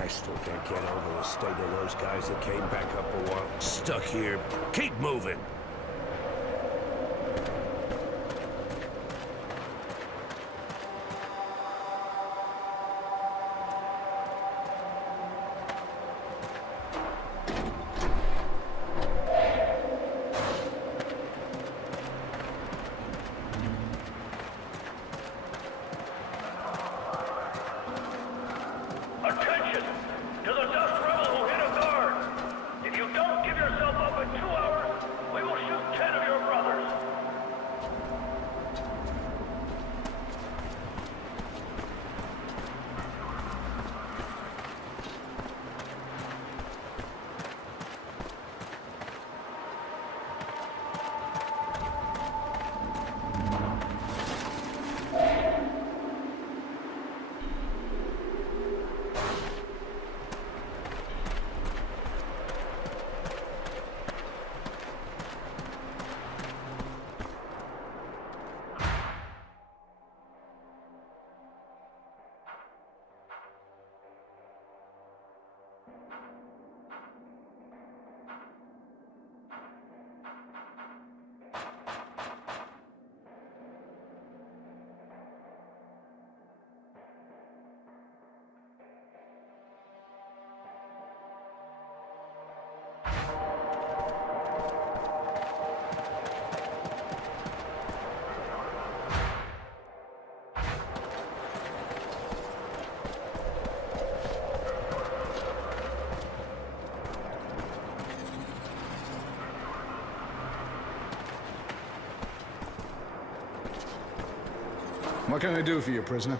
I still can't get over the state of those guys that came back up a while. Stuck here. Keep moving. What can I do for you, prisoner?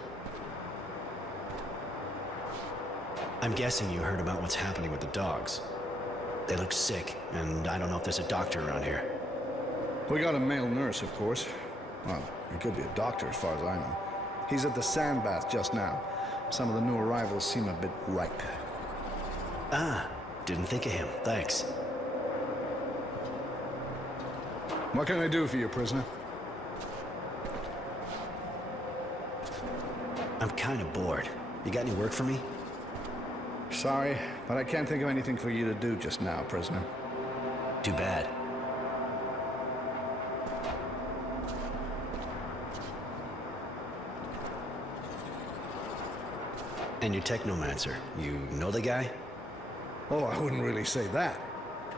I'm guessing you heard about what's happening with the dogs. They look sick, and I don't know if there's a doctor around here. We got a male nurse, of course. Well, he could be a doctor as far as I know. He's at the sandbath just now. Some of the new arrivals seem a bit ripe. Ah, didn't think of him. Thanks. What can I do for you, prisoner? I'm kind of bored. You got any work for me? Sorry, but I can't think of anything for you to do just now, prisoner. Too bad. And your technomancer, you know the guy? Oh, I wouldn't really say that.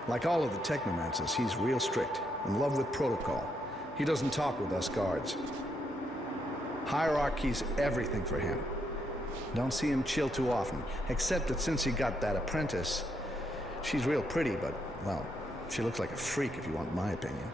Like all of the technomancers, he's real strict, in love with protocol. He doesn't talk with us guards. Hierarchy's everything for him. Don't see him chill too often, except that since he got that apprentice, she's real pretty, but, well, she looks like a freak if you want my opinion.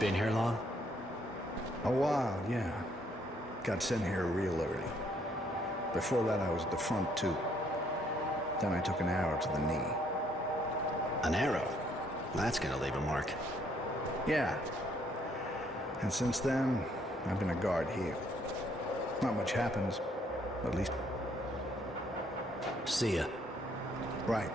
Been here long? A while, yeah. Got sent here real early. Before that, I was at the front, too. Then I took an arrow to the knee. An arrow? That's gonna leave a mark. Yeah. And since then, I've been a guard here. Not much happens, at least. See ya. Right.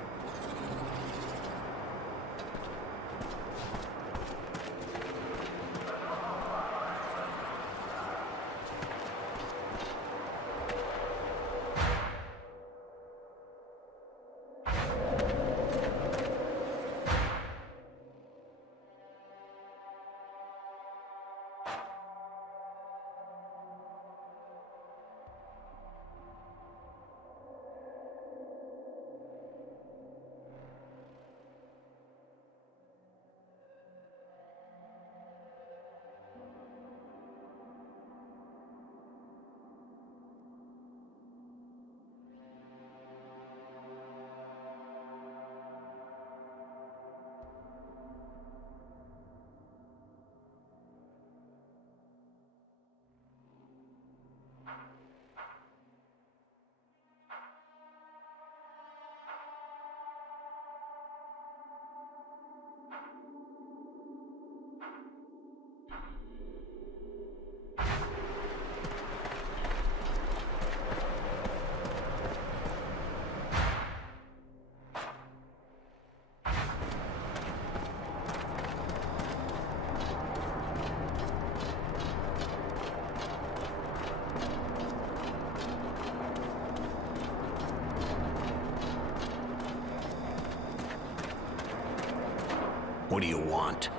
What do you want?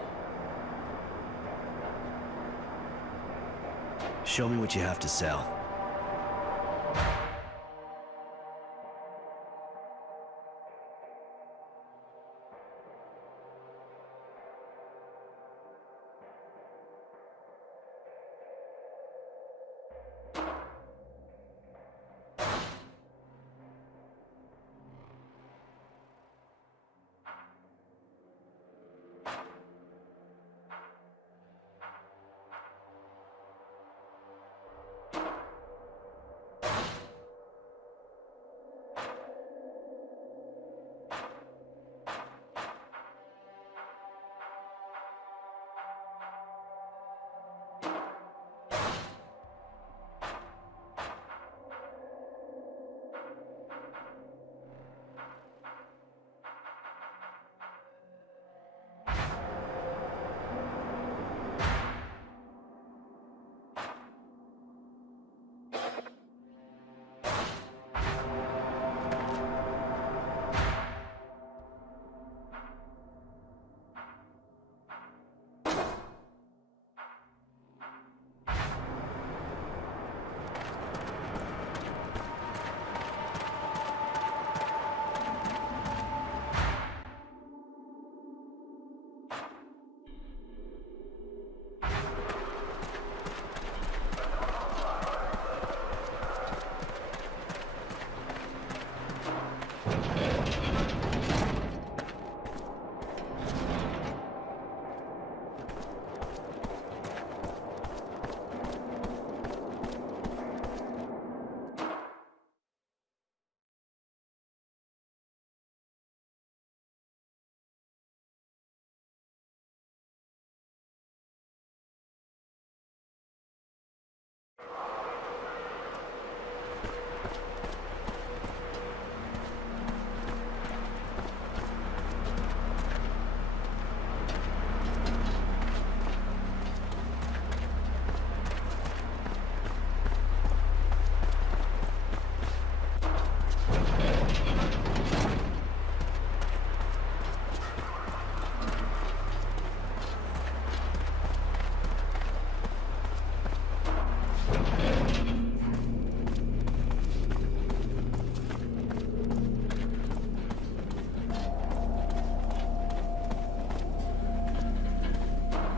Show me what you have to sell.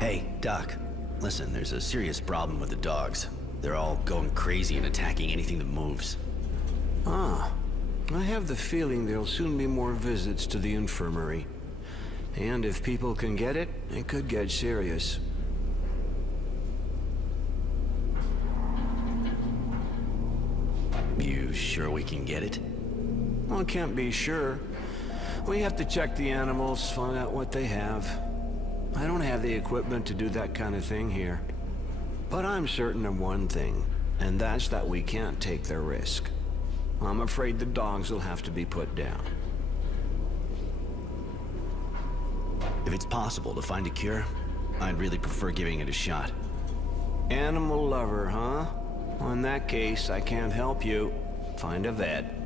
Hey, Doc. Listen, there's a serious problem with the dogs. They're all going crazy and attacking anything that moves. Ah, I have the feeling there'll soon be more visits to the infirmary. And if people can get it, it could get serious. You sure we can get it? Well, can't be sure. We have to check the animals, find out what they have. I don't have the equipment to do that kind of thing here. But I'm certain of one thing, and that's that we can't take the risk. I'm afraid the dogs will have to be put down. If it's possible to find a cure, I'd really prefer giving it a shot. Animal lover, huh? Well, in that case, I can't help you. Find a vet.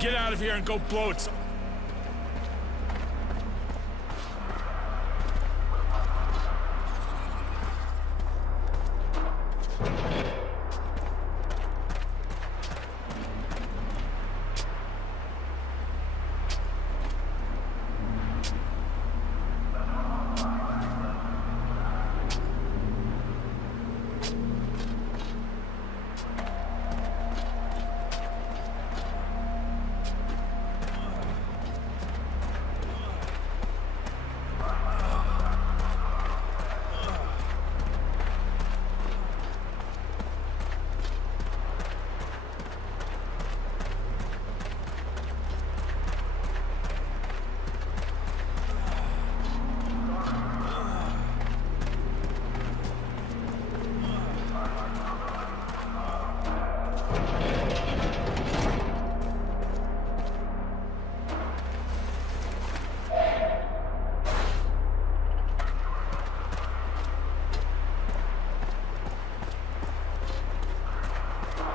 Get out of here and go blow it.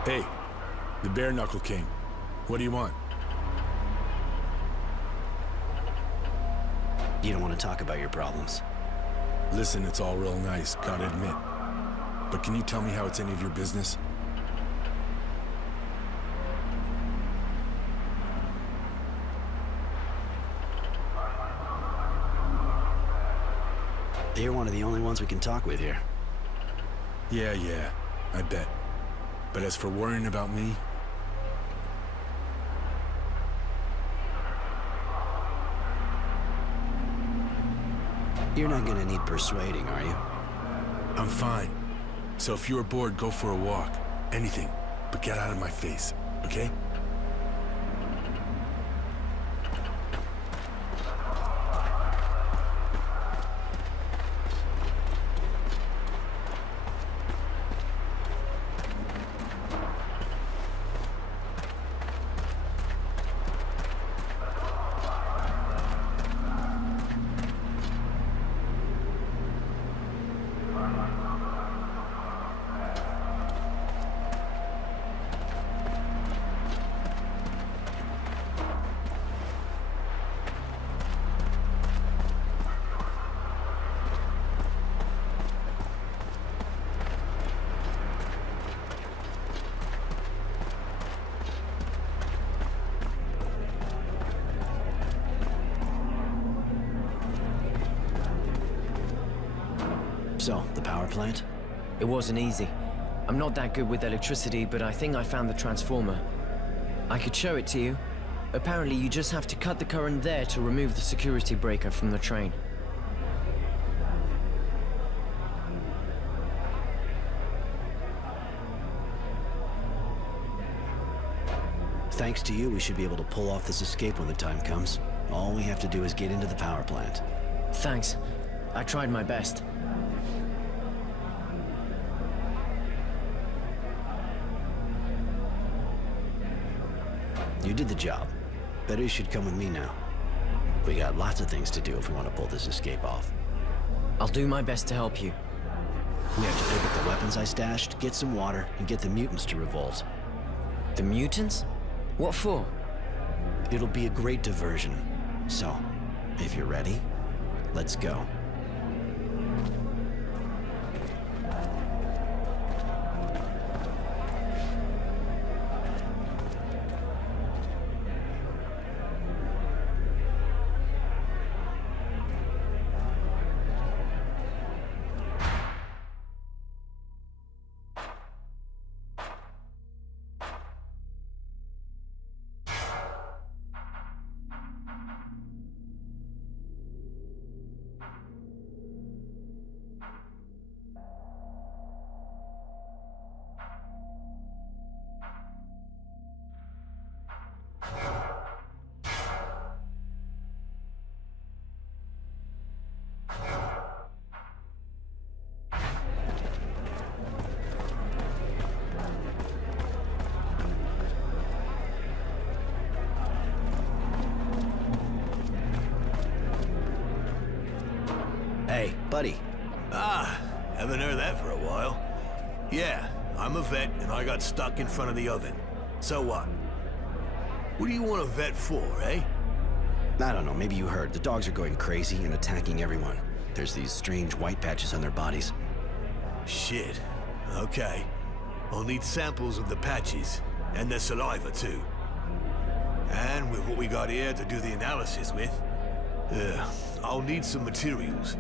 Hey, the Bare Knuckle King. What do you want? You don't want to talk about your problems. Listen, it's all real nice, gotta admit. But can you tell me how it's any of your business? You're one of the only ones we can talk with here. Yeah, I bet. But as for worrying about me, you're not gonna need persuading, are you? I'm fine. So if you're bored, go for a walk. Anything, but get out of my face, okay? So, the power plant? It wasn't easy. I'm not that good with electricity, but I think I found the transformer. I could show it to you. Apparently, you just have to cut the current there to remove the security breaker from the train. Thanks to you, we should be able to pull off this escape when the time comes. All we have to do is get into the power plant. Thanks. I tried my best. You did the job. Better you should come with me now. We got lots of things to do if we want to pull this escape off. I'll do my best to help you. We have to pick up the weapons I stashed, get some water, and get the mutants to revolt. The mutants? What for? It'll be a great diversion. So, if you're ready, let's go. Hey, buddy. Haven't heard that for a while. Yeah, I'm a vet and I got stuck in front of the oven. So what? What do you want a vet for, eh? I don't know, maybe you heard. The dogs are going crazy and attacking everyone. There's these strange white patches on their bodies. Shit. Okay. I'll need samples of the patches, and their saliva too. And with what we got here to do the analysis with, I'll need some materials.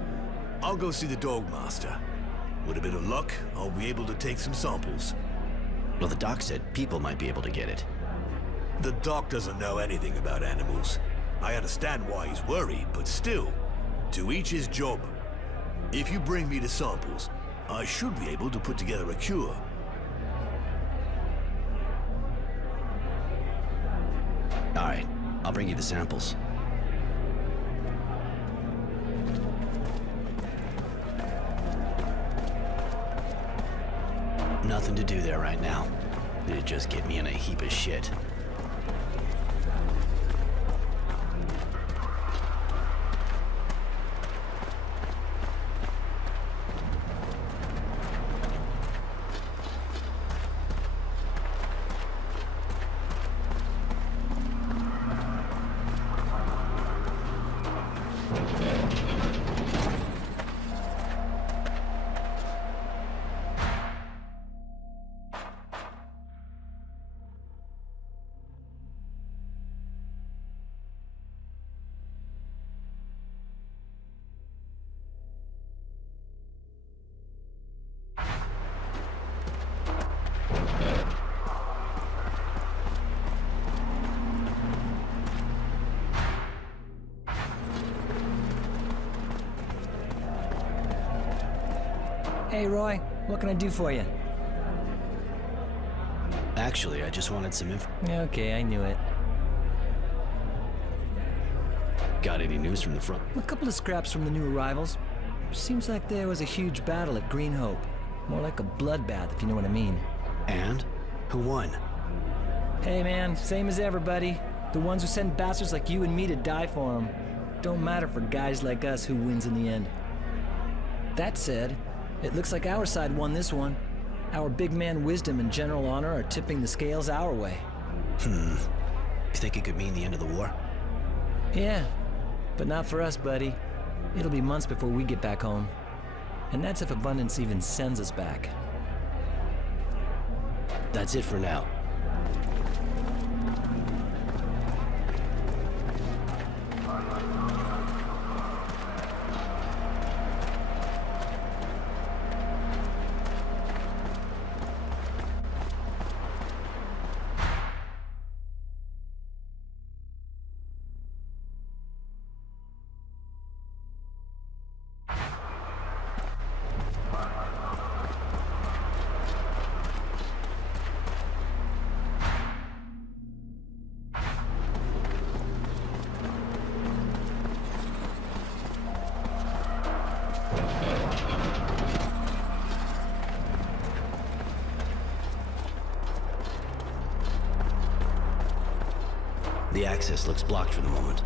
I'll go see the dog master. With a bit of luck, I'll be able to take some samples. Well, the doc said people might be able to get it. The doc doesn't know anything about animals. I understand why he's worried, but still, to each his job. If you bring me the samples, I should be able to put together a cure. All right, I'll bring you the samples. Nothing to do there right now. It'd just get me in a heap of shit. Hey, Roy, what can I do for you? Actually, I just wanted some info. Okay, I knew it. Got any news from the front? A couple of scraps from the new arrivals. Seems like there was a huge battle at Green Hope. More like a bloodbath, if you know what I mean. And? Who won? Hey, man, same as ever, buddy. The ones who send bastards like you and me to die for them. Don't matter for guys like us who wins in the end. That said, it looks like our side won this one. Our big man wisdom and general honor are tipping the scales our way. You think it could mean the end of the war? Yeah, but not for us, buddy. It'll be months before we get back home. And that's if Abundance even sends us back. That's it for now. The access looks blocked for the moment.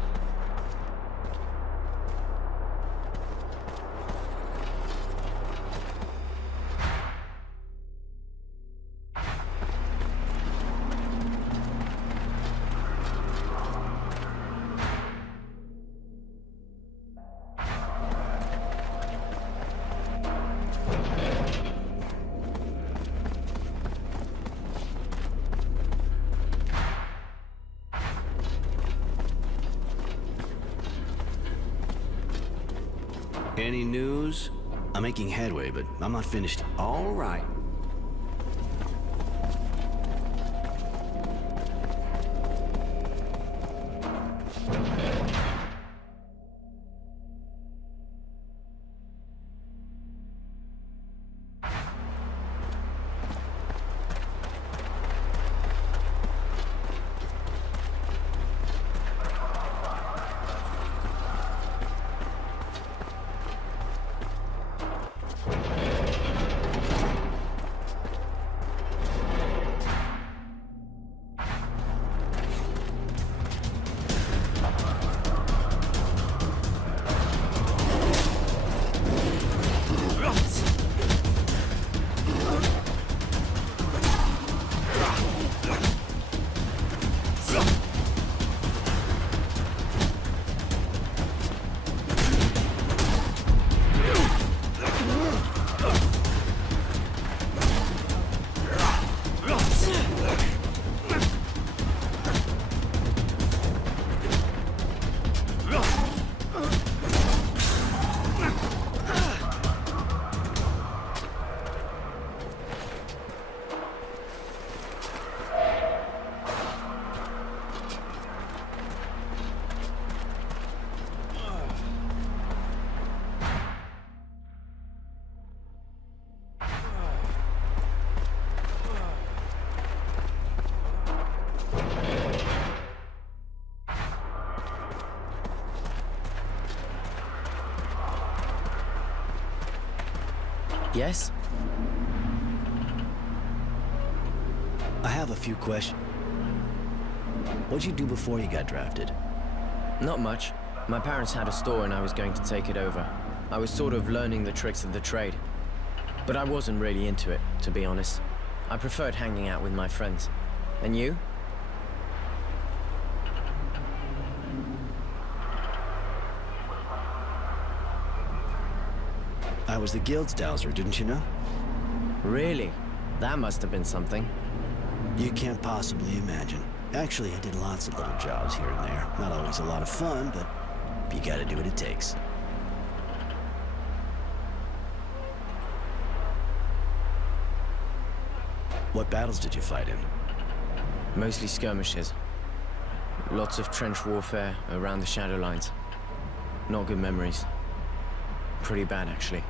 Any news? I'm making headway, but I'm not finished. All right. Yes? I have a few questions. What'd you do before you got drafted? Not much. My parents had a store and I was going to take it over. I was sort of learning the tricks of the trade. But I wasn't really into it, to be honest. I preferred hanging out with my friends. And you? I was the guild's dowser, didn't you know? Really? That must have been something. You can't possibly imagine. Actually, I did lots of little jobs here and there. Not always a lot of fun, but you gotta do what it takes. What battles did you fight in? Mostly skirmishes. Lots of trench warfare around the shadow lines. Not good memories. Pretty bad, actually.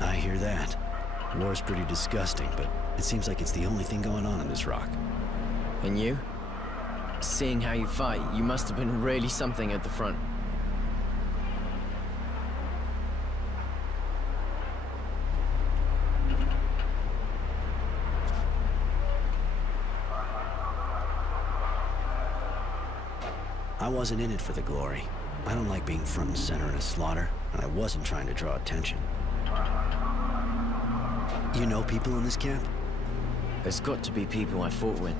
I hear that. War's pretty disgusting, but it seems like it's the only thing going on in this rock. And you? Seeing how you fight, you must have been really something at the front. I wasn't in it for the glory. I don't like being front and center in a slaughter, and I wasn't trying to draw attention. You know people in this camp? There's got to be people I fought with.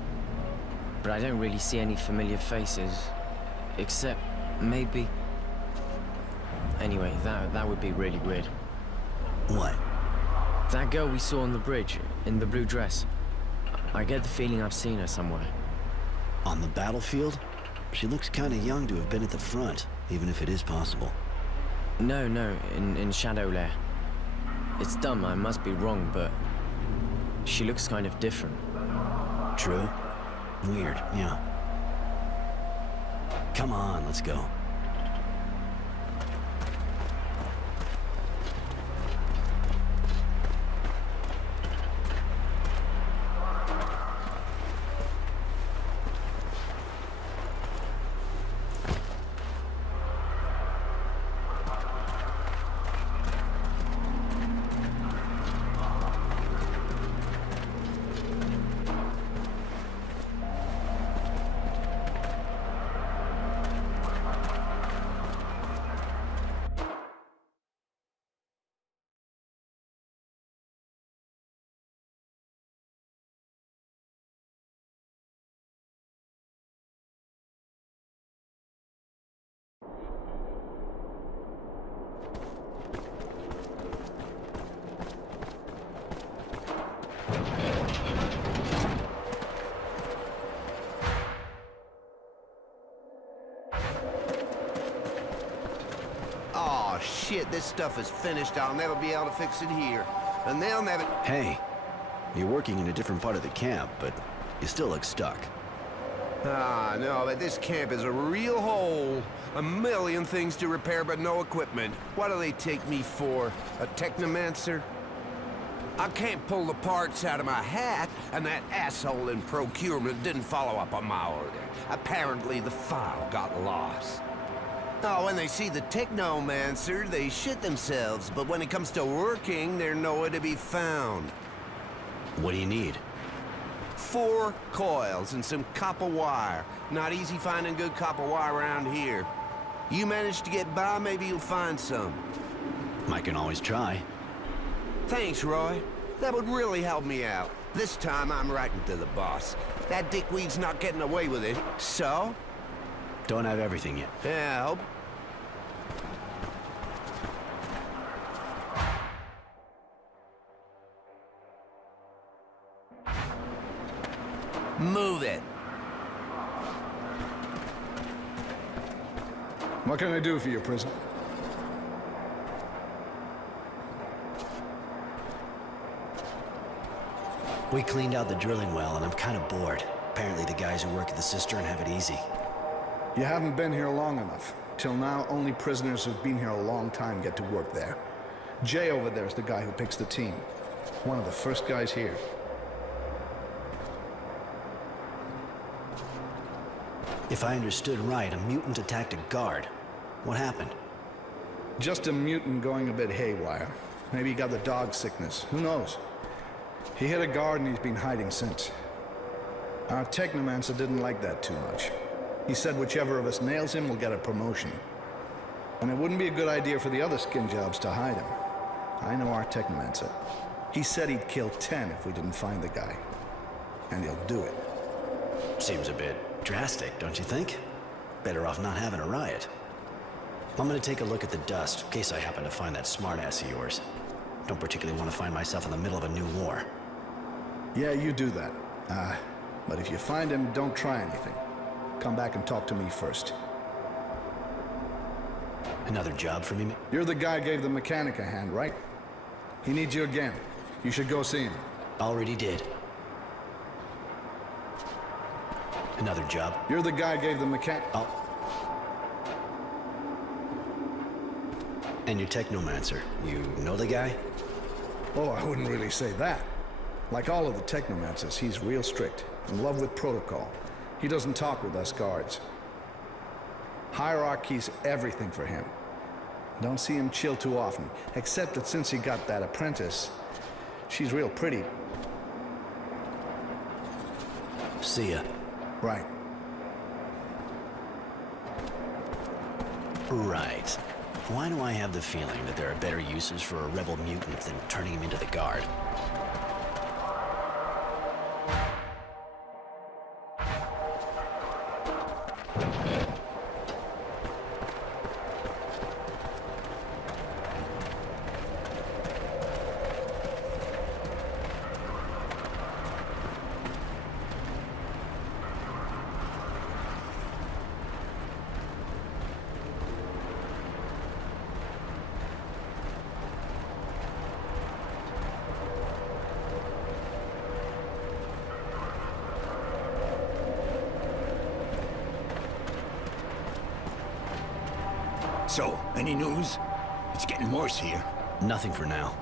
But I don't really see any familiar faces. Except, maybe... Anyway, that would be really weird. What? That girl we saw on the bridge, in the blue dress. I get the feeling I've seen her somewhere. On the battlefield? She looks kinda young to have been at the front, even if it is possible. No, in Shadow Lair. It's dumb, I must be wrong, but... she looks kind of different. True. Weird, yeah. Come on, let's go. Oh, shit, this stuff is finished. I'll never be able to fix it here. And they'll never... Hey, you're working in a different part of the camp, but you still look stuck. Ah, no, but this camp is a real hole. A million things to repair, but no equipment. What do they take me for? A technomancer? I can't pull the parts out of my hat, and that asshole in procurement didn't follow up on my order. Apparently, the file got lost. Oh, when they see the technomancer, they shit themselves, but when it comes to working, they're nowhere to be found. What do you need? 4 coils and some copper wire. Not easy finding good copper wire around here. You manage to get by, maybe you'll find some. I can always try. Thanks, Roy. That would really help me out. This time I'm writing to the boss. That dickweed's not getting away with it, so... Don't have everything yet. Yeah, I hope... Move it. What can I do for you, prisoner? We cleaned out the drilling well, and I'm kind of bored. Apparently the guys who work at the cistern have it easy. You haven't been here long enough. Till now, only prisoners who've been here a long time get to work there. Jay over there is the guy who picks the team. One of the first guys here. If I understood right, a mutant attacked a guard. What happened? Just a mutant going a bit haywire. Maybe he got the dog sickness. Who knows? He hit a guard and he's been hiding since. Our technomancer didn't like that too much. He said whichever of us nails him will get a promotion. And it wouldn't be a good idea for the other skin jobs to hide him. I know our technomancer. He said he'd kill 10 if we didn't find the guy. And he'll do it. Seems a bit drastic, don't you think? Better off not having a riot. I'm gonna take a look at the dust, in case I happen to find that smartass of yours. Don't particularly want to find myself in the middle of a new war. Yeah, you do that. But if you find him, don't try anything. Come back and talk to me first. Another job for me? You're the guy who gave the mechanic a hand, right? He needs you again. You should go see him. Already did. Another job? You're the guy who gave the mechanic... Oh. And your technomancer. You know the guy? Oh, I wouldn't really say that. Like all of the technomancers, he's real strict, in love with protocol. He doesn't talk with us guards. Hierarchy's everything for him. Don't see him chill too often, except that since he got that apprentice, she's real pretty. See ya. Right. Right. Why do I have the feeling that there are better uses for a rebel mutant than turning him into the guard? So, any news? It's getting worse here. Nothing for now.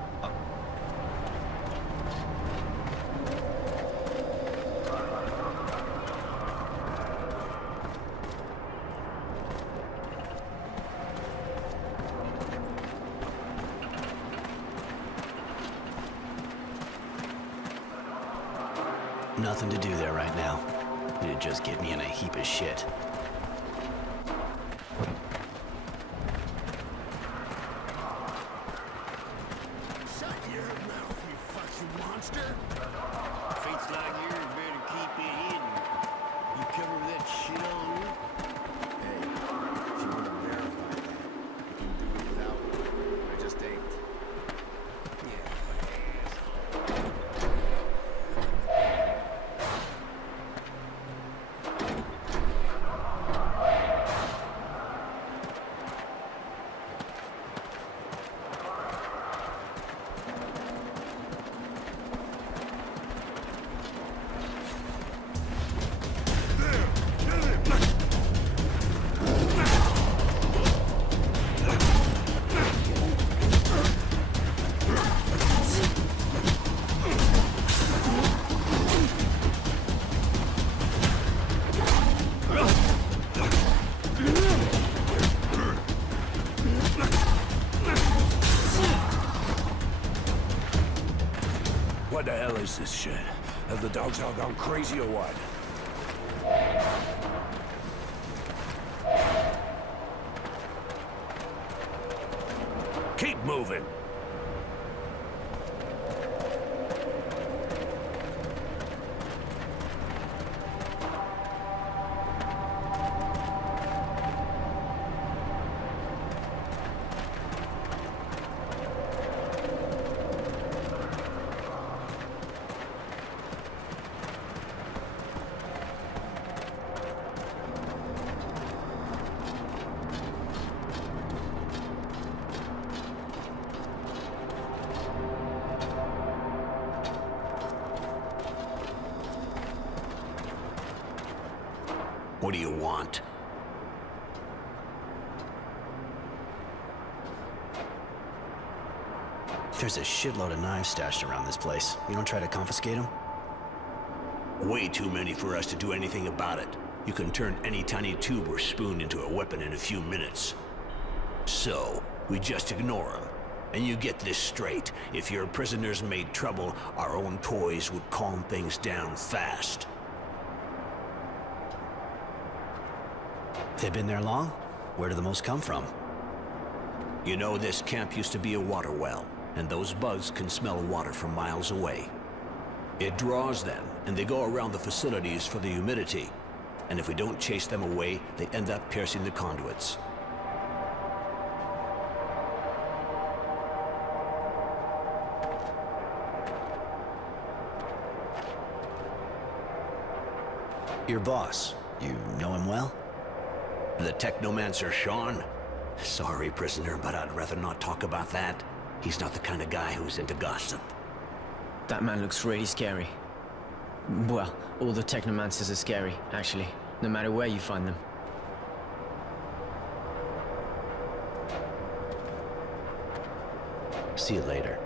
Nothing to do there right now. It'd just get me in a heap of shit. Shut your mouth, you fucking monster! Fates like yours better keep it hidden. You cover that shit on you? Hey, if you want to verify that, you can do it without one. I just ain't. What the hell is this shit? Have the dogs all gone crazy or what? Keep moving! What do you want? There's a shitload of knives stashed around this place. You don't try to confiscate them? Way too many for us to do anything about it. You can turn any tiny tube or spoon into a weapon in a few minutes. So, we just ignore them. And you get this straight. If your prisoners made trouble, our own toys would calm things down fast. They've been there long? Where do the most come from? You know, this camp used to be a water well, and those bugs can smell water from miles away. It draws them, and they go around the facilities for the humidity. And if we don't chase them away, they end up piercing the conduits. Your boss, you know him well? The Technomancer Sean? Sorry, prisoner, but I'd rather not talk about that. He's not the kind of guy who's into gossip. That man looks really scary. Well, all the technomancers are scary, actually, no matter where you find them. See you later.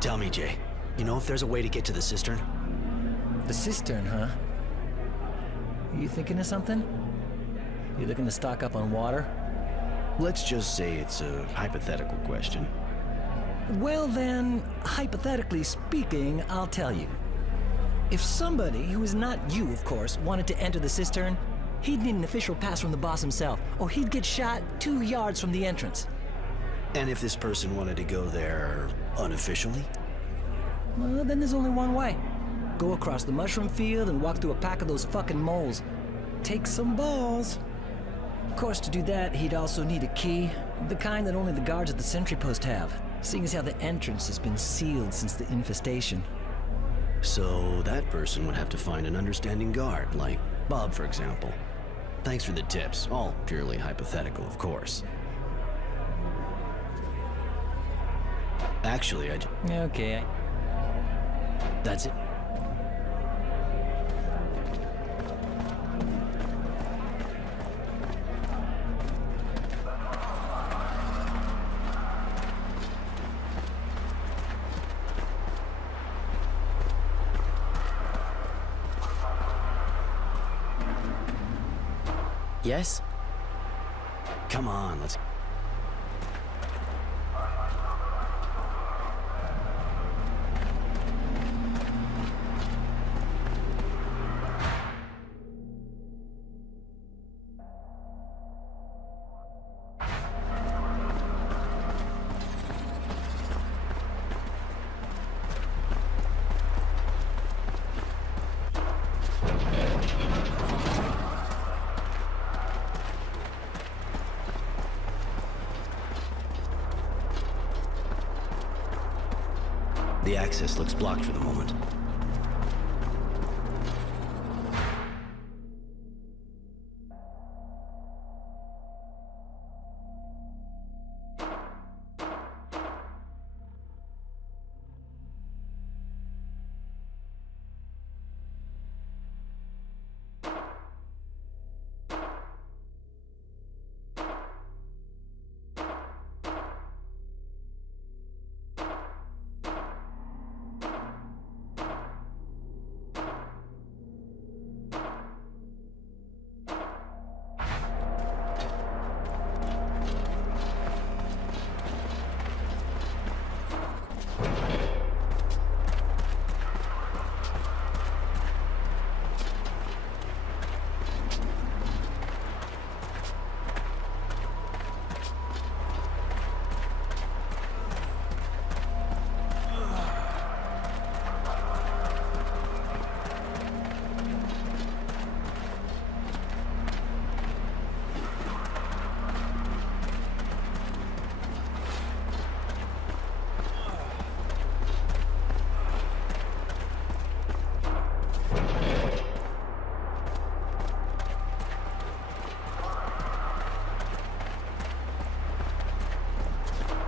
Tell me, Jay, you know if there's a way to get to the cistern? The cistern, huh? You thinking of something? You looking to stock up on water? Let's just say it's a hypothetical question. Well then, hypothetically speaking, I'll tell you. If somebody, who is not you of course, wanted to enter the cistern, he'd need an official pass from the boss himself, or he'd get shot 2 yards from the entrance. And if this person wanted to go there unofficially? Well, then there's only one way. Go across the mushroom field and walk through a pack of those fucking moles. Take some balls. Of course, to do that, he'd also need a key, the kind that only the guards at the sentry post have, seeing as how the entrance has been sealed since the infestation. So that person would have to find an understanding guard, like Bob, for example. Thanks for the tips, all purely hypothetical, of course. Actually, Okay, That's it. Yes? Come on, let's... The access looks blocked for the moment.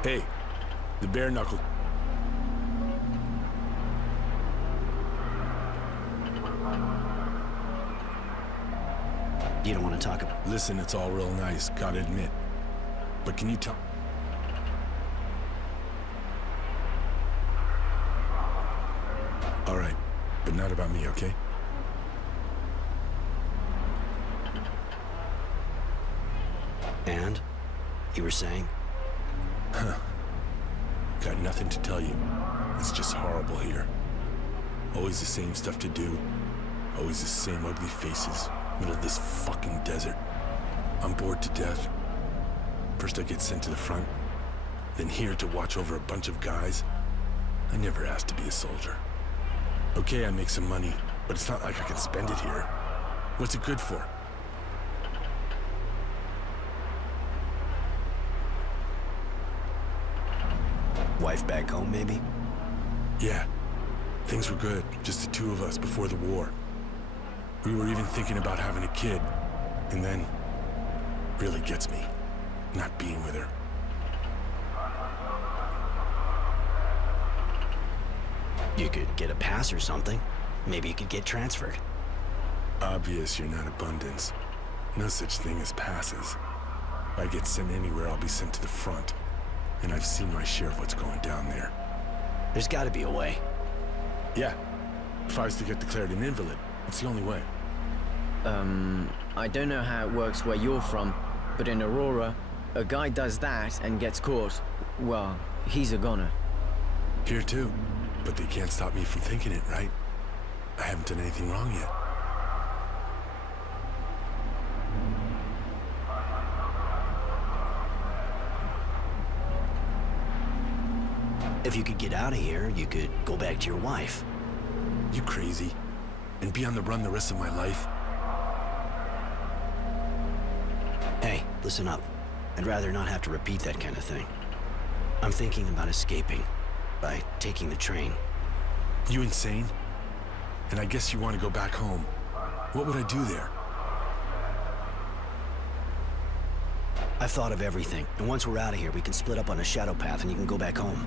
Hey, the bare knuckle. You don't want to talk about... Listen, it's all real nice, gotta admit. But can you tell... All right, but not about me, okay? And? You were saying? Got nothing to tell you. It's just horrible here. Always the same stuff to do. Always the same ugly faces. Middle of this fucking desert. I'm bored to death. First I get sent to the front, then here to watch over a bunch of guys. I never asked to be a soldier. Okay, I make some money, but it's not like I can spend it here. What's it good for? Wife back home, maybe? Yeah. Things were good, just the two of us before the war. We were even thinking about having a kid. And then, really gets me, not being with her. You could get a pass or something. Maybe you could get transferred. Obvious you're not abundance. No such thing as passes. If I get sent anywhere, I'll be sent to the front. And I've seen my share of what's going down there. There's gotta be a way. Yeah. If I was to get declared an invalid, it's the only way. I don't know how it works where you're from, but in Aurora, a guy does that and gets caught. Well, he's a goner. Here too. But they can't stop me from thinking it, right? I haven't done anything wrong yet. If you could get out of here, you could go back to your wife. You crazy? And be on the run the rest of my life? Hey, listen up. I'd rather not have to repeat that kind of thing. I'm thinking about escaping by taking the train. You insane? And I guess you want to go back home. What would I do there? I've thought of everything, and once we're out of here, we can split up on a shadow path and you can go back home.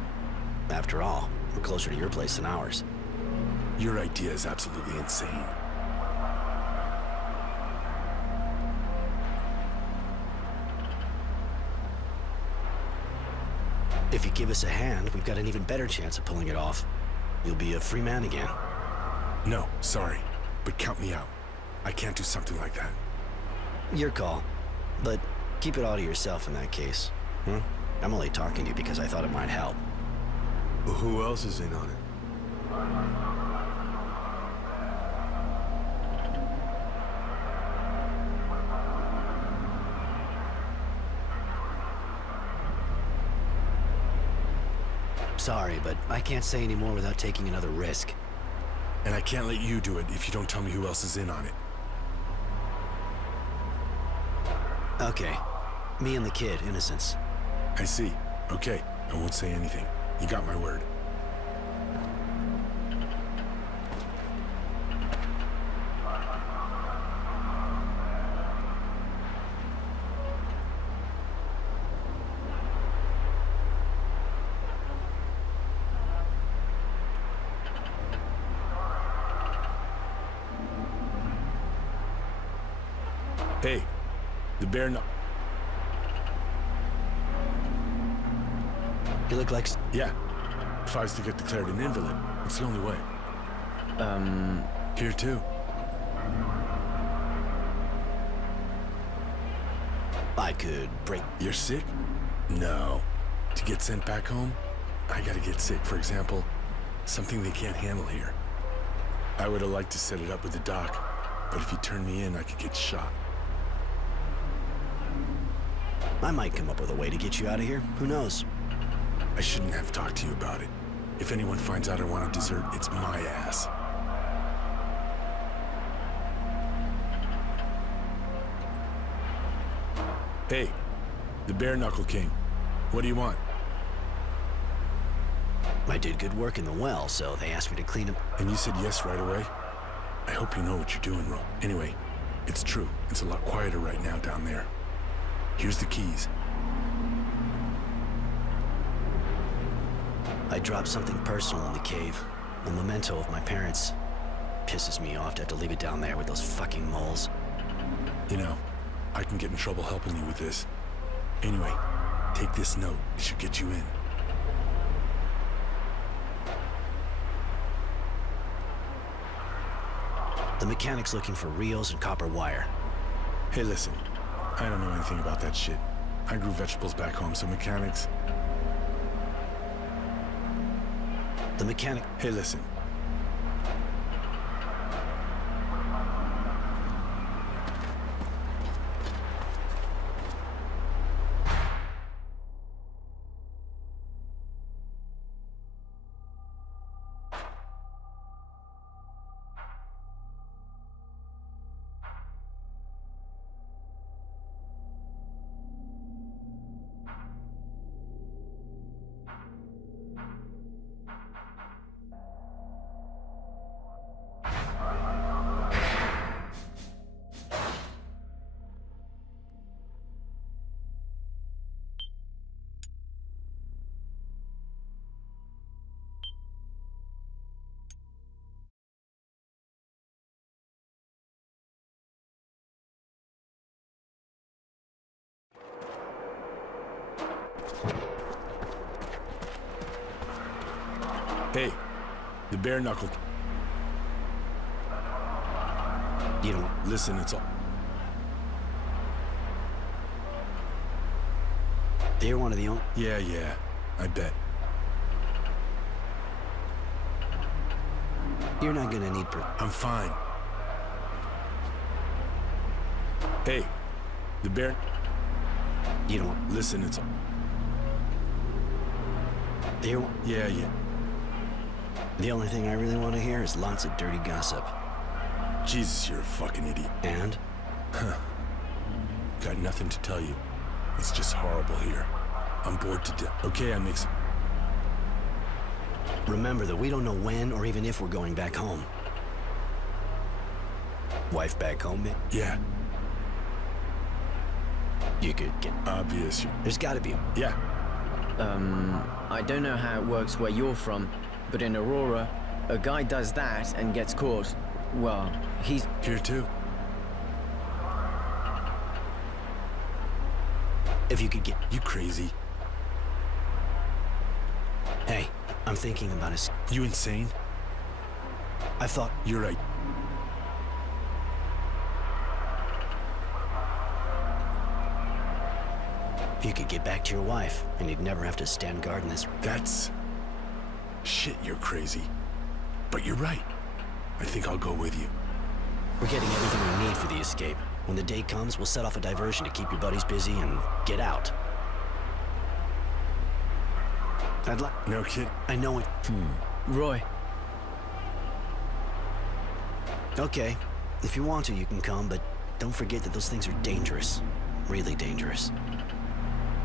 After all, we're closer to your place than ours. Your idea is absolutely insane. If you give us a hand, we've got an even better chance of pulling it off. You'll be a free man again. No, sorry. But count me out. I can't do something like that. Your call. But keep it all to yourself in that case. I'm only talking to you because I thought it might help. Who else is in on it? Sorry, but I can't say any more without taking another risk. And I can't let you do it if you don't tell me who else is in on it. Okay. Me and the kid, Innocence. I see. Okay, I won't say anything. You got my word. Hey, the bear no- You look like... Yeah. If I was to get declared an invalid, it's the only way. Here too. I could break... You're sick? No. To get sent back home, I gotta get sick. For example, something they can't handle here. I would have liked to set it up with the doc, but if you turn me in, I could get shot. I might come up with a way to get you out of here. Who knows? I shouldn't have talked to you about it. If anyone finds out I want to desert, it's my ass. Hey, the Bare Knuckle King. What do you want? I did good work in the well, so they asked me to clean up... And you said yes right away? I hope you know what you're doing, Ro. Anyway, it's true. It's a lot quieter right now down there. Here's the keys. I dropped something personal in the cave. A memento of my parents. Pisses me off to have to leave it down there with those fucking moles. You know, I can get in trouble helping you with this. Anyway, take this note. It should get you in. The mechanic's looking for reels and copper wire. Hey, listen. I don't know anything about that shit. I grew vegetables back home, so mechanics... The mechanic... Hey, listen. Hey, the bare knuckle. You don't... Listen, it's all... You're one of the only... Yeah, I bet. You're not gonna need... I'm fine. Hey, the bare... You don't... Listen, it's all... You're... Yeah. The only thing I really want to hear is lots of dirty gossip. Jesus, you're a fucking idiot. And? Got nothing to tell you. It's just horrible here. I'm bored to death. Okay, I make some... Remember that we don't know when or even if we're going back home. Wife back home, man? Yeah, You could get... obvious. There's gotta be... Yeah, I don't know how it works where you're from, but in Aurora, a guy does that and gets caught. Well, he's... here too. If you could get... You crazy? Hey, I'm thinking about us. You insane? I thought... You're right. If you could get back to your wife, and you'd never have to stand guard in this... That's... Shit, you're crazy. But you're right. I think I'll go with you. We're getting everything we need for the escape. When the day comes, we'll set off a diversion to keep your buddies busy and get out. I'd like... No kid. I know it... Roy, Okay, if you want to, you can come, but don't forget that those things are dangerous. Really dangerous.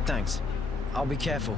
thanks. I'll be careful.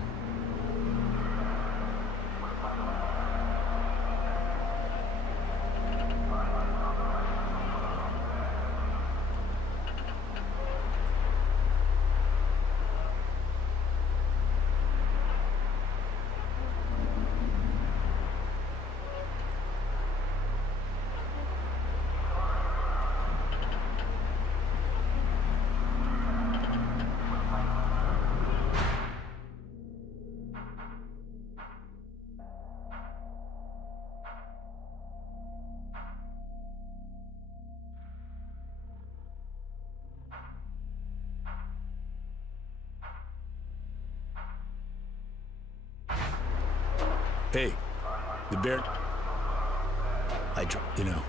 Hey, the bear... You know...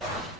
Huh?